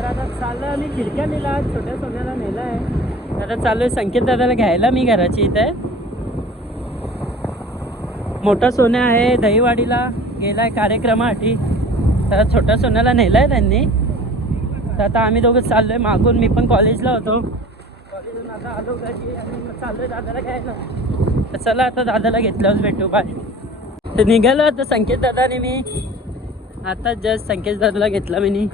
तर आता चाललो आम्ही खिडक्या नेला, छोट्या सोन्याला नेला आहे. आता चाललोय संकेत दादाला घ्यायला मी घराची इथे. मोठा सोन्या आहे दहीवाडीला गेलाय कार्यक्रमासाठी. तर छोट्या सोन्याला नेलाय त्यांनी. तर आता आम्ही दोघं चाललोय मागून. मी पण कॉलेजला होतो, कॉलेजून आता आलो घरी आणि चाललोय दादाला घ्यायला. तर चला आता दादाला घेतल्यावर भेटू. बाय. तर निघालो आता संकेत दादाने मी आता जस्ट संकेत दादाला घेतला मी.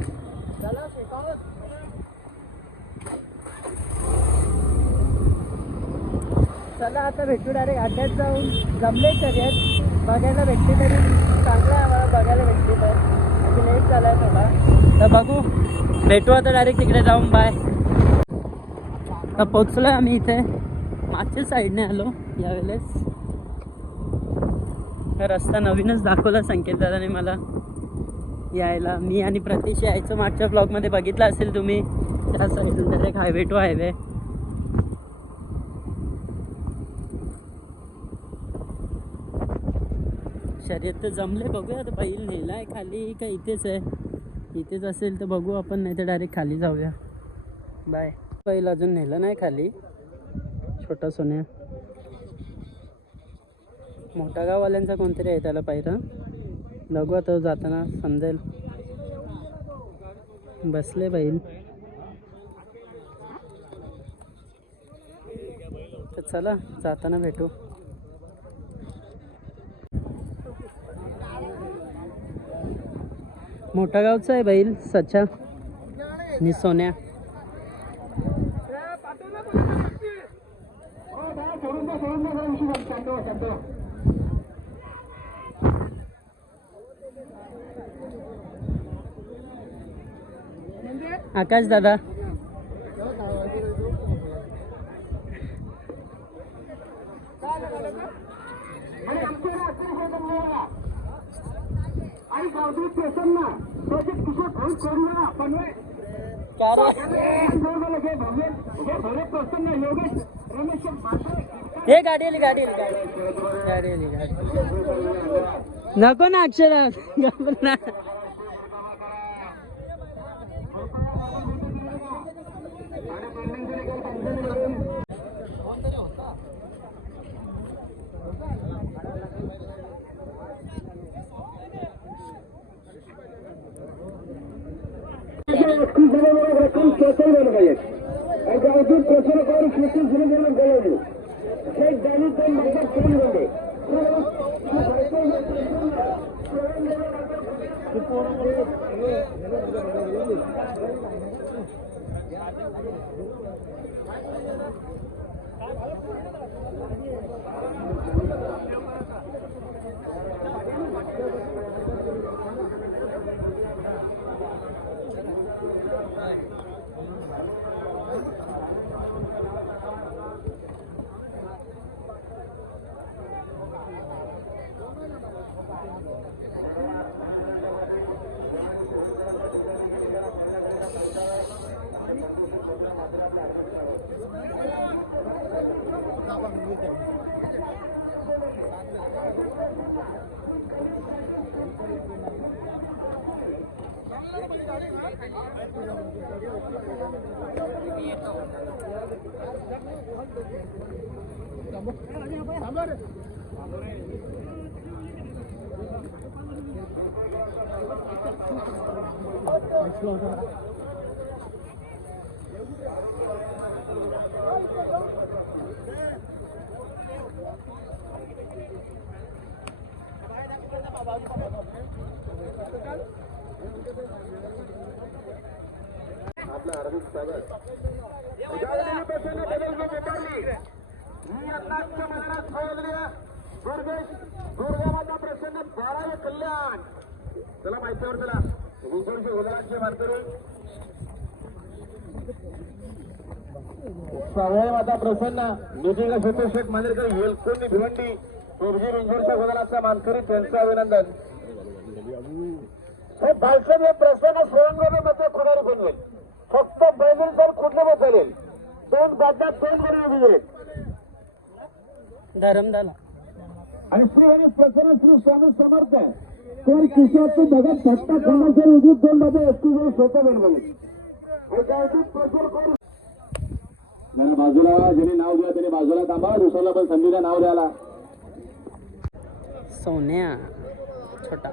चला आता भेटू डायरेक्ट अड्ड्यात जाऊन. जमले शर्यत बघायला भेटली तरी चांगलं आहे आम्हाला बघायला भेटली तर. अगदी लेट झाला आहे थोडा. तर बघू भेटू आता डायरेक्ट तिकडे जाऊन. बाय. तर पोचलो आहे आम्ही इथे. मागच्या साईडने आलो यावेळेस. रस्ता नवीनच दाखवला संकेत दादाने मला यायला. मी आणि प्रतीश यायचं मागच्या ब्लॉगमध्ये बघितलं असेल तुम्ही. त्या साईडून डायरेक्ट हायवे टू हायवे. शर्यत तर जमले. बघूया आता बैल नेला आहे खाली का इथेच आहे. इथेच असेल तर बघू आपण, नाही तर डायरेक्ट खाली जाऊया. बाय. बैल अजून नेलं नाही खाली. छोटा सोन्या मोठा गाववाल्यांचा कोणतरी आहे त्याला पाहिलं. बघू आता जाताना समजेल. बसले बैल. तर चला जाताना भेटू. मोठा गावचा आहे बैल सच्चा आणि सोन्या. आकाश दादा हे गाडी आली गाडी नको ना अक्षरा. चला माहितीवर चला गुरुजी उल्हासचे मानकरी सावळेमाता प्रसन्न निधिका सुपर शेठ मांजरेकर येलकोंडी भिवंडी गुरुजी विंजोरच्या गोदालाचा मानकरी त्यांचं अभिनंदन. बालसम हे प्रसन्न सोळंगामध्ये पुढारी बनवेल. फक्त बैल जर कुठले चालेल. दोन बादल्यात दोन बरोबर विजय धरमदाला आणि श्री गणेश प्रसन्न श्री स्वामी समर्थ कोण किशोरचं बघत फक्त कोणाच्या उद्योग दोन मध्ये एकटी स्वतः बनवले. बाजूला ज्यांनी नाव दिलं त्यांनी बाजूला थांबा. दुसऱ्याला पण संधी द्या नाव द्यायला. सोन्या छोटा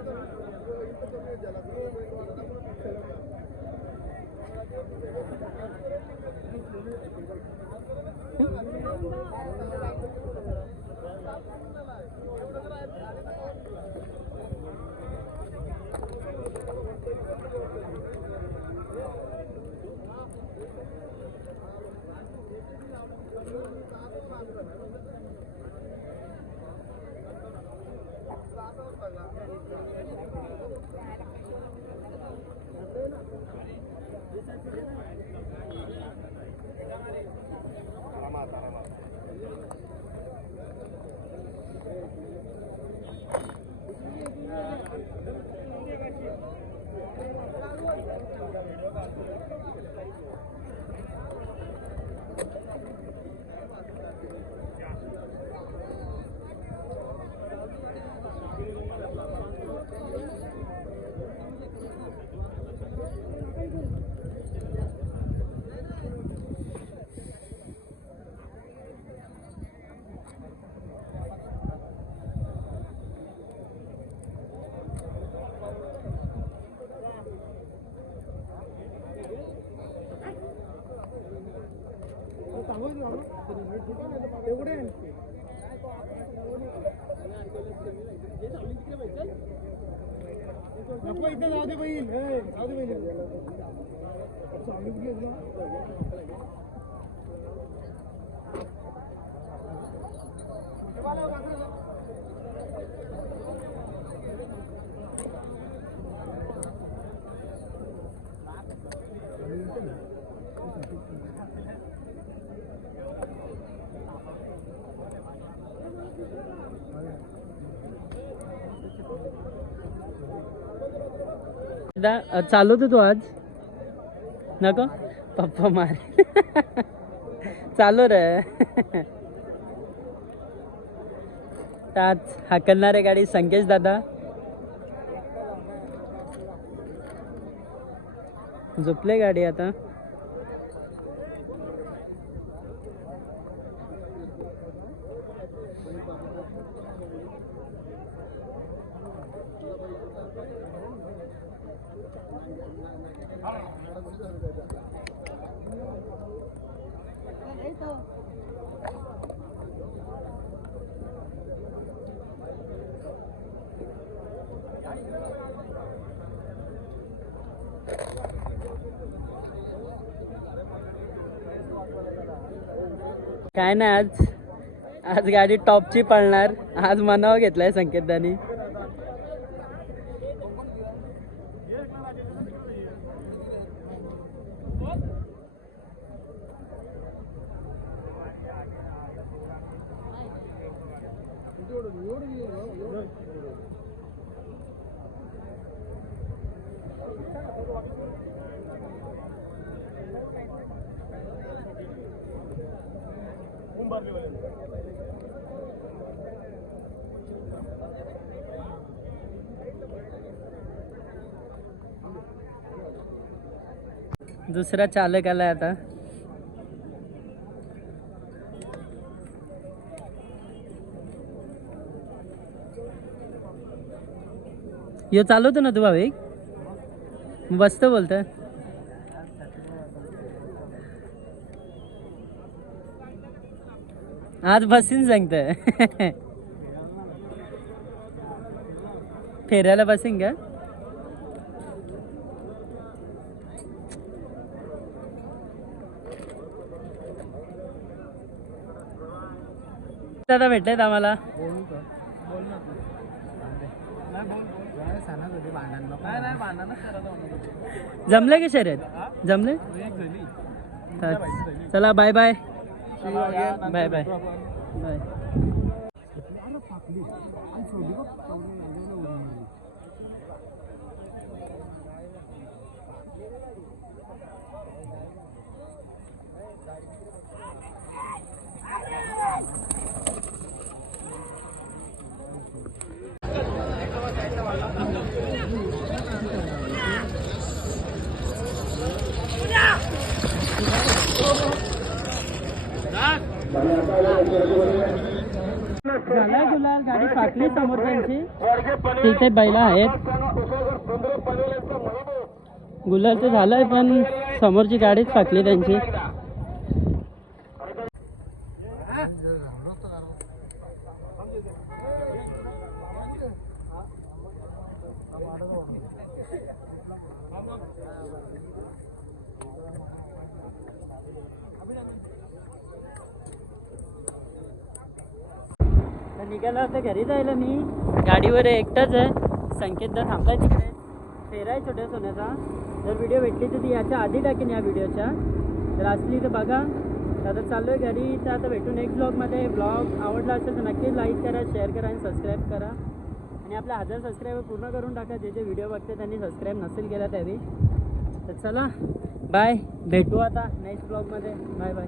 चालवतो तू आज नको पप्पा मार चालू रे. आज हाकलणारे गाडी संकेश दादा. झोपले गाडी आता. काय नाही आज आज गाडी टॉपची पळणार. आज मनावर घेतलाय संकेतदानी. दुसरा चालक आलाय आता. यो चालवतो ना तू भाविक. बसतो बोलत. आज बसीन सांगतोय. फेऱ्याला बसीन का. दादा भेटलेत आम्हाला. जमले की शर्यत जमले. चला bye bye bye bye bye. Yeah! झाला गुलाल, गाडी फाटली समोर त्यांची, तिथे बैला आहेत. गुलाल तर झालंय पण समोरची गाडीच फाटली त्यांची. निघाला होता घरी जायला मी, गाडीवर एकटाच आहे. संकेतदा थांबलाय तिकडे, फेराय छोट्या सोन्याचा. जर व्हिडिओ भेटली तर ती याच्या आधी टाकेन या व्हिडिओच्या, जर असली तर बघा. आता चाललो आहे घरी. तर आता भेटू नेक्स्ट ब्लॉगमध्ये. ब्लॉग आवडला असेल तर नक्की लाईक करा, शेअर करा आणि सबस्क्राईब करा. आणि आपल्या 1000 सबस्क्राईबर पूर्ण करून टाका. जे जे व्हिडिओ बघते त्यांनी सबस्क्राईब नसेल केला त्यावेळी. तर चला बाय, भेटू आता नेक्स्ट ब्लॉगमध्ये. Bye bye.